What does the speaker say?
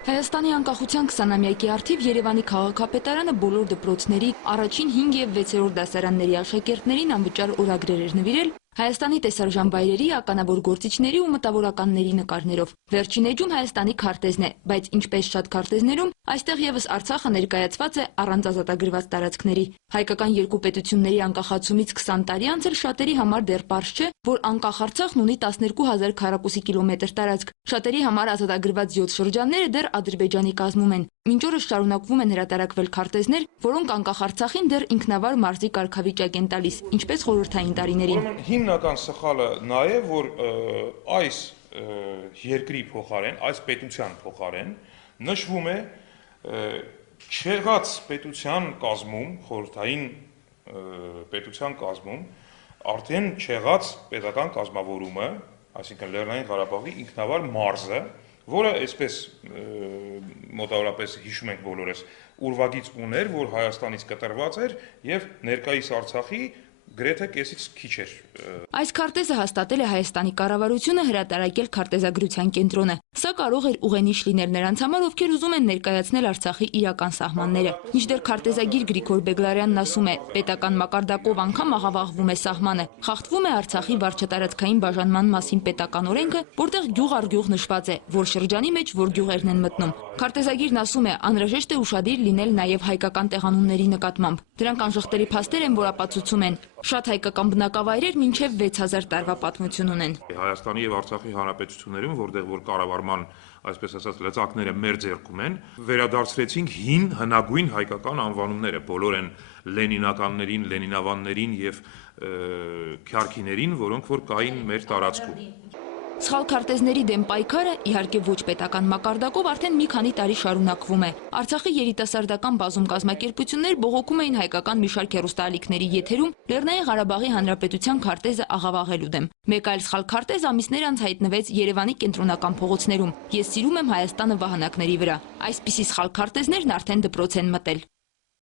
Հայաստանի անկախության 20-ամյակի առթիվ Երևանի քաղաքապետարանը բոլոր դպրոցների առաջին 5 և 6-րդ դասարանների աշակերտներին անվճար օրագրեր էր նվիրել Հայաստանի տեսարժան վայրերի, ականավոր գործիչների ու մտավորականների նկարներով։ Վերջին էջում Հայաստանի քարտեզն է, բայց ինչպես շատ քարտեզներում, այստեղ եւս Արցախը ներկայացված է առանց ազատագրված տարածքների։ Հայկական երկու պետությունների անկախացումից 20 տարի անց էլ շատերի համար դեռ պարզ չէ, որ անկախ Արցախն ունի 12,000 քառակուսի կիլոմետր տարածք։ Շատերի համար ազատագրված 7 շրջանները դեռ Ադրբեջանի կազմում են։ Մինչ օրս շարունակվում են հրատարակվել քարտեզներ, որոնք անկախ Արցախին դեռ ինքնավար մարզի կարգավիճակ են տալիս, ինչպես խորհրդային տարիներին։ Հիմնական սխալը նա է, որ այս երկրի փոխարեն, այս պետության փոխարեն նշվում է չեղած պետության կազմում, խորհրդային պետության կազմում, արդեն չեղած պետական կազմավորումը, այսինքն Լեռնային Ղարաբաղի ինքնավար մարզը, որը այսպես մոտավորապես հիշում ենք բոլորս, ուրվագիծ ուներ, որ Հայաստանից կտրված էր եւ ներկայիս Արցախի գրեթե կեսից քիչ էր։ Այս քարտեզը հաստատել է Հայաստանի կառավարությունը հրատարակել քարտեզագրության կենտրոնը։ Սա կարող էր ուղենիշ լինել նրանց համար, ովքեր ուզում են ներկայացնել Արցախի իրական սահմանները։ Մինչդեռ քարտեզագիր Գրիգոր Բեգլարյանն ասում է, պետական մակարդակով անգամ աղավաղվում է սահմանը, խախտվում է Արցախի վարչատարածքային բաժանման մասին պետական օրենքը, որտեղ գյուղ առ գյուղ նշված է, որ շրջանի մեջ որ գյուղերն են մտնում։ Քարտեզագիրն ասում է, անհրաժեշտ է ուշադիր լինել նաև հայկական տեղանունների նկատմամբ։ Դրանք անժխտելի փաստեր են, որ ապացուցում են, շատ հայկական բնակավայրեր մինչև 6000 տարվա պատմություն ունեն։ Հայաստանի եւ Արցախի հանրապետություններում, որտեղ որ կառավարման, այսպես ասած, լծակները մեր ձեռքում են, վերադարձրեցինք հին հնագույն հայկական անվանումները, բոլոր են լենինականներին, լենինավաններին եւ քյարքիներին, որոնք որ կային մեր տարածքում։ Սխալ քարտեզների դեմ պայքարը, իհարկե ոչ պետական մակարդակով, արդեն մի քանի տարի շարունակվում է։ Արցախի երիտասարդական բազում կազմակերպություններ բողոքում էին հայկական մի շարք հեռուստաալիքների եթերում Լեռնային Ղարաբաղի Հանրապետության քարտեզը աղավաղելու դեմ։ Մեկ այլ սխալ քարտեզ ամիսներ անց հայտնվեց Երևանի կենտրոնական փողոցներում։ Ես սիրում եմ Հայաստանը վահանակների վրա։ Այսպիսի սխալ քարտեզներն արդեն դպրոց են մտել։